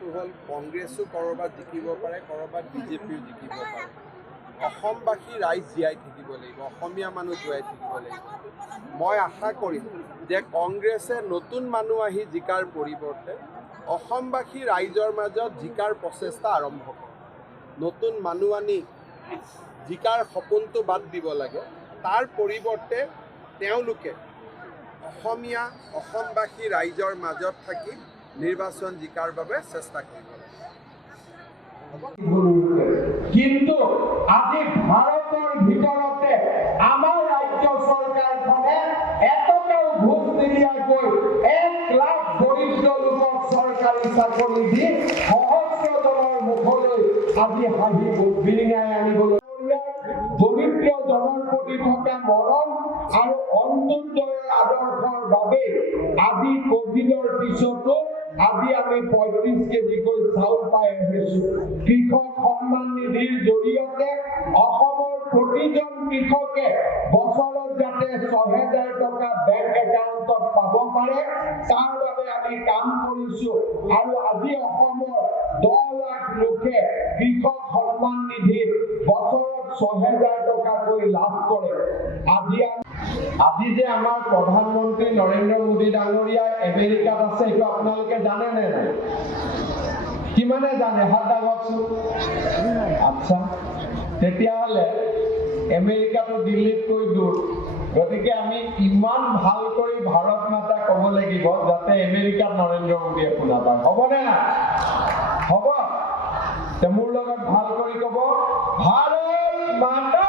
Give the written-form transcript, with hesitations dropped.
কথাটো হ'ল কংগ্ৰেছো ক'ৰবাত জিকিব পাৰে, ক'ৰবাত বিজেপিও জিকিব পাৰে। অসমবাসী ৰাইজ জীয়াই থাকিব লাগিব, অসমীয়া মানুহ জীয়াই থাকিব লাগিব। মই আশা কৰিম যে কংগ্ৰেছে নতুন মানুহ আহি জিকাৰ পৰিৱৰ্তে অসমবাসী ৰাইজৰ মাজত জিকাৰ প্ৰচেষ্টা আৰম্ভ কৰে। নতুন মানুহ আনি জিকাৰ সপোনটো বাদ দিব লাগে। তাৰ পৰিৱৰ্তে তেওঁলোকে অসমবাসী ৰাইজৰ মাজত থাকি নিৰ্বাচন জিকাৰ বাবে চেষ্টা কৰিব লাগে। কিন্তু আজি ভাৰতৰ ভিতৰতে আমাৰ ৰাজ্য চৰকাৰখনে এটকাও ঘুষ নিদিয়াকৈ 1 লাখ দৰিদ্ৰ লোকক চৰকাৰী চাকৰি দি সহস্ৰজনৰ মুখলৈ আজি হাঁহি বিৰিঙাই আনিবলৈ দৰিদ্ৰ জনৰ প্ৰতি থকা মৰম আৰু অন্ত্যোদয়ৰ আদৰ্শৰ বাবে আজি কোভিডৰ পিছতো আজি আমি 35 কেজিকৈ চাউল পাই আহিছো। কৃষক সন্মান নিধিৰ জৰিয়তে অসমৰ প্ৰতিজন কৃষকে বছৰত যাতে 6,000 টকা বেংক একাউণ্টত পাব পাৰে তাৰ বাবে আমি কাম কৰিছো। আৰু আজি অসমৰ 10 লাখ লোকে কৃষক সন্মান নিধিৰ বছৰত 6,000 টকাকৈ লাভ কৰে। আজি যে আমাৰ প্ৰধানমন্ত্ৰী নৰেন্দ্ৰ মোদী ডাঙৰীয়া আমেৰিকাত আছে, এইটো আপোনালোকে জানে নে নাই? কিমানে জানে? হাত দাঙকচোন। আচ্ছা, তেতিয়াহ'লে আমেৰিকাটো দিল্লীতকৈ দূৰ। গতিকে আমি ইমান ভাল কৰি ভাৰত মাতা ক'ব লাগিব যাতে আমেৰিকাত নৰেন্দ্ৰ মোদীয়ে শুনা পায়। হ'বনে নাই? হ'ব? মোৰ লগত ভাল কৰি ক'ব, ভাৰত মাতা